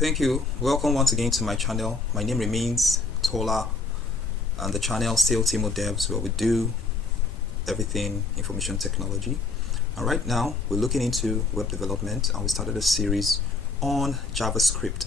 Thank you. Welcome once again to my channel. My name remains Tola, and the channel still Tmoedevs, where we do everything information technology. And right now we're looking into web development, and we started a series on JavaScript.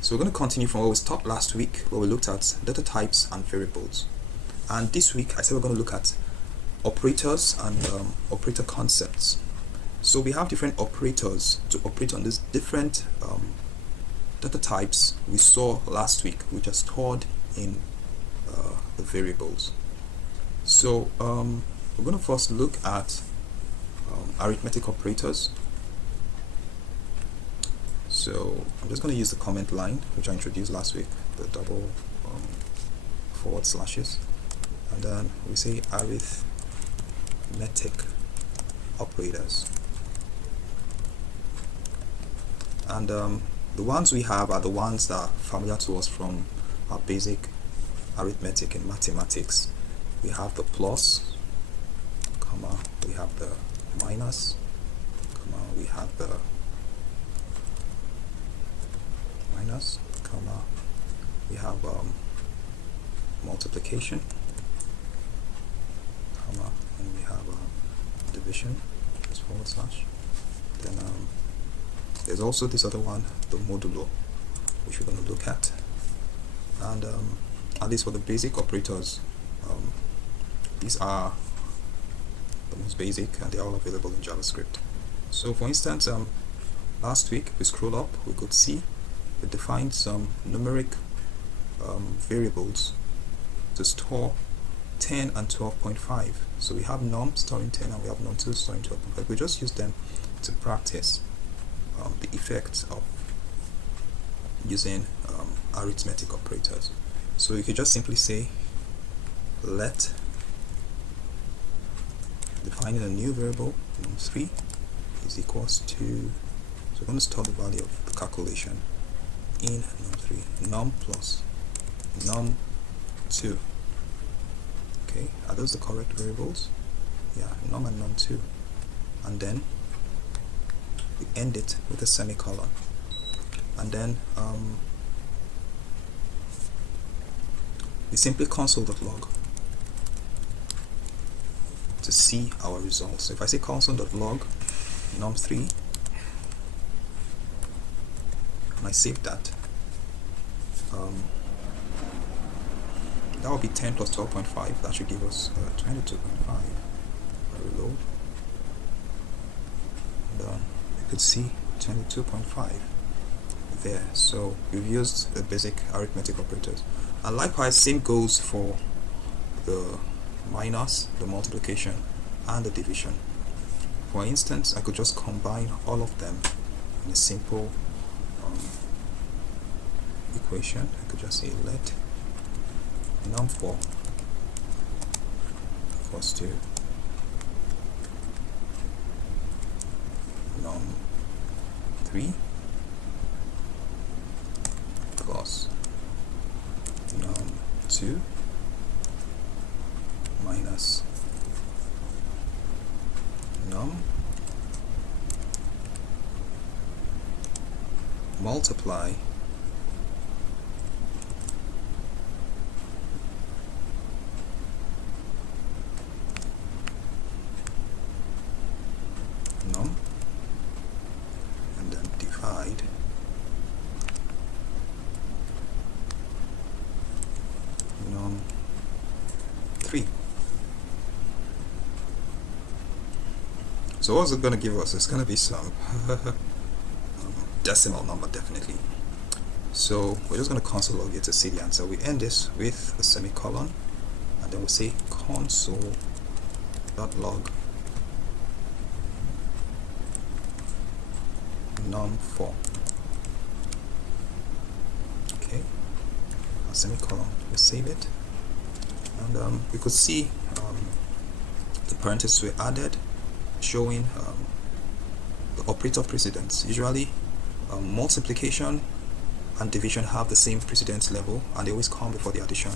So we're going to continue from where we stopped last week, where we looked at data types and variables. And this week I said we're going to look at operators and operator concepts. So we have different operators to operate on these different data types we saw last week, which are stored in the variables. So we're going to first look at arithmetic operators. So I'm just going to use the comment line, which I introduced last week, the double forward slashes, and then we say arithmetic operators. And the ones we have are the ones that are familiar to us from our basic arithmetic and mathematics. We have the plus, comma, we have the minus, comma, we have the minus, comma, we have multiplication, comma, and we have division, forward slash. Then there's also this other one, the modulo, which we're going to look at. And at least for the basic operators, these are the most basic, and they're all available in JavaScript. So for instance, last week we scroll up, we could see we defined some numeric variables to store 10 and 12.5. So we have num storing 10 and we have num2 storing 12.5. We just use them to practice the effects of using arithmetic operators. So you could just simply say let defining a new variable num3 is equals to, so we're going to store the value of the calculation in num3, num plus num2. Okay, are those the correct variables? Yeah, num and num2. And then we end it with a semicolon, and then we simply console.log to see our results. So if I say console.log num3 and I save that, that will be 10 plus 12.5. That should give us 22.5. Reload, and you could see 22.5 there. So we've used the basic arithmetic operators, and likewise same goes for the minus, the multiplication, and the division. For instance, I could just combine all of them in a simple equation. I could just say let num4 equals to num3 plus num2 minus num multiply num, and then divide num3. So what's it going to give us? It's going to be some decimal number, definitely. So we're just going to console log it to see the answer. We end this with a semicolon, and then we'll say console.log num4. Okay, a semicolon. We save it, and we could see the parentheses were added, showing the operator precedence. Usually multiplication and division have the same precedence level, and they always come before the addition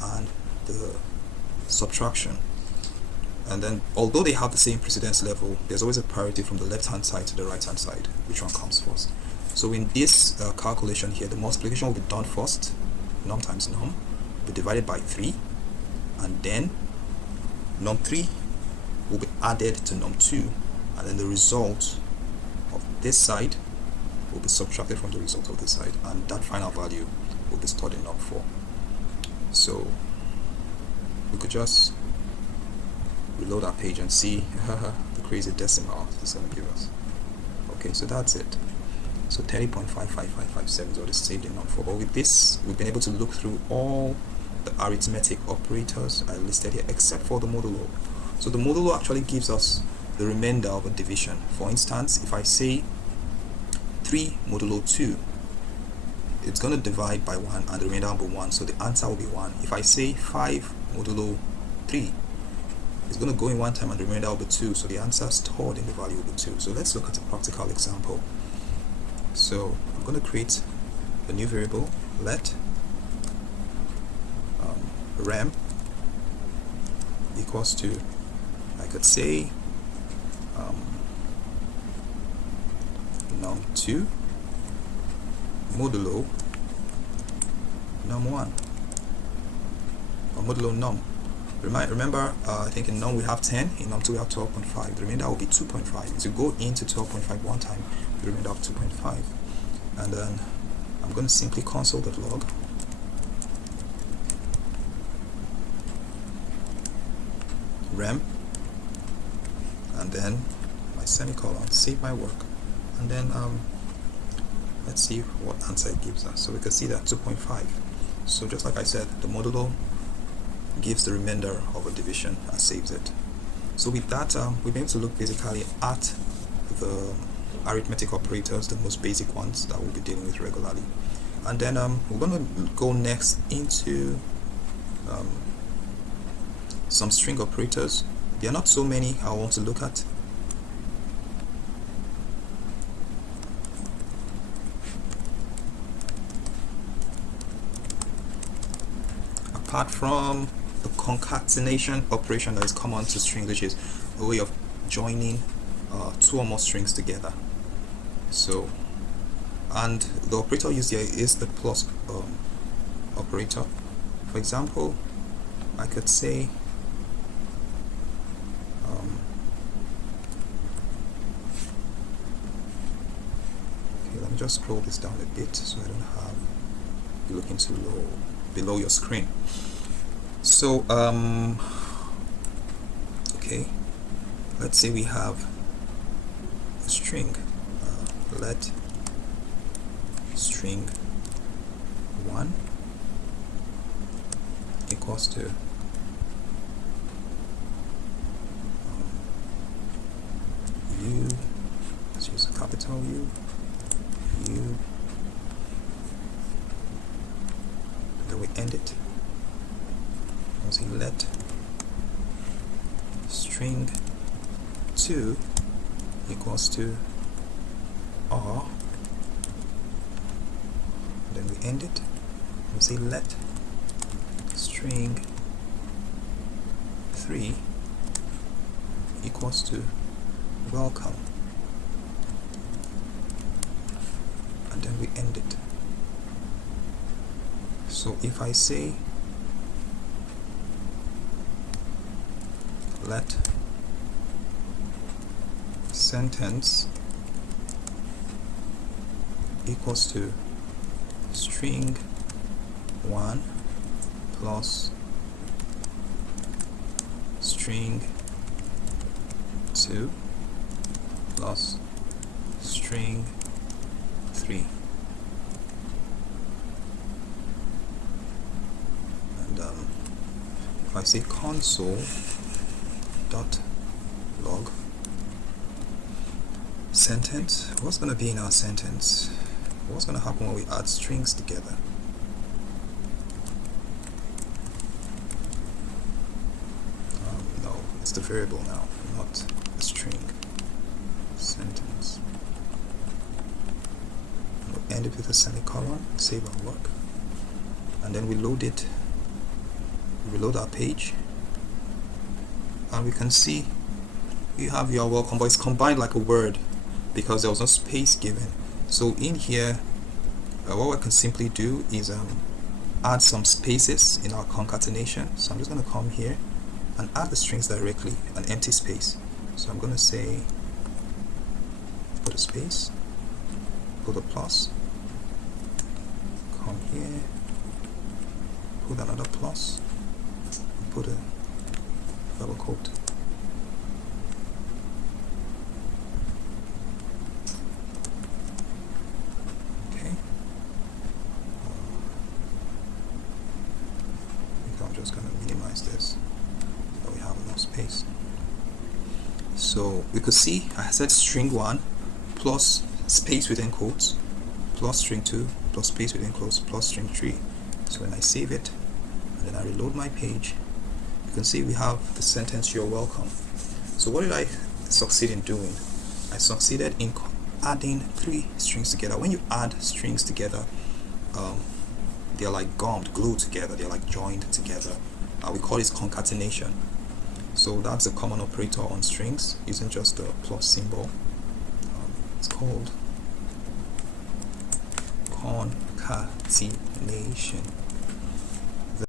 and the subtraction. And then although they have the same precedence level, there's always a priority from the left hand side to the right hand side, which one comes first. So in this calculation here, the multiplication will be done first, num times num, be divided by 3, and then num3 will be added to num2, and then the result of this side will be subtracted from the result of this side, and that final value will be stored in num4. So we could just reload our page and see the crazy decimal it's going to give us. Okay, so that's it. So 30.55557 is what is saved in num4. But with this, we've been able to look through all the arithmetic operators I listed here, except for the modulo. So the modulo actually gives us the remainder of a division. For instance, if I say 3 modulo 2, it's going to divide by 1 and the remainder will be 1, so the answer will be 1. If I say 5 modulo 3, it's going to go in one time and the remainder will be 2, so the answer stored in the value will be 2. So let's look at a practical example. So I'm going to create a new variable, let rem equals to, I could say num2 modulo num1, or modulo num. Remember, I think in num we have 10, in num2 we have 12.5. The remainder will be 2.5. So go into 12.5 one time, the remainder of 2.5. And then I'm going to simply console the log. Rem, and then my semicolon, save my work, and then let's see what answer it gives us. So we can see that 2.5. So just like I said, the modulo gives the remainder of a division and saves it. So with that, we've been able to look basically at the arithmetic operators, the most basic ones that we'll be dealing with regularly. And then we're going to go next into some string operators. There are not so many I want to look at. Apart from the concatenation operation that is common to strings, which is a way of joining 2 or more strings together. So, and the operator used here is the plus operator. For example, I could say okay, let me just scroll this down a bit so I don't have you looking too low below your screen. So okay, let's say we have a string, let string 1 equals to U, let's use a capital U, and then we end it. I'll say let string 2 equals to R, and then we end it. We'll say let string 3 equals to welcome, and then we end it. So if I say let sentence equals to string 1 plus string 2 plus string 3, and if I say console dot log sentence, what's going to be in our sentence? What's going to happen when we add strings together? No, it's the variable now, not a string. Sentence. We'll end it with a semicolon, save our work, and then we load it, reload our page, and we can see you have your welcome, but it's combined like a word because there was no space given. So in here, what I can simply do is add some spaces in our concatenation. So I'm just going to come here and add the strings directly, an empty space. So I'm going to say, put a space, put a plus, come here, put another plus, and put a double quote. Okay. I think I'm just going to minimize this so we have enough space. So we could see I said string 1 plus space within quotes plus string 2 plus space within quotes plus string 3. So when I save it and then I reload my page, you can see we have the sentence "You're welcome." So what did I succeed in doing? I succeeded in adding 3 strings together. When you add strings together, they're like glued together, they're like joined together. We call this concatenation. So that's a common operator on strings using just the plus symbol. It's called concatenation.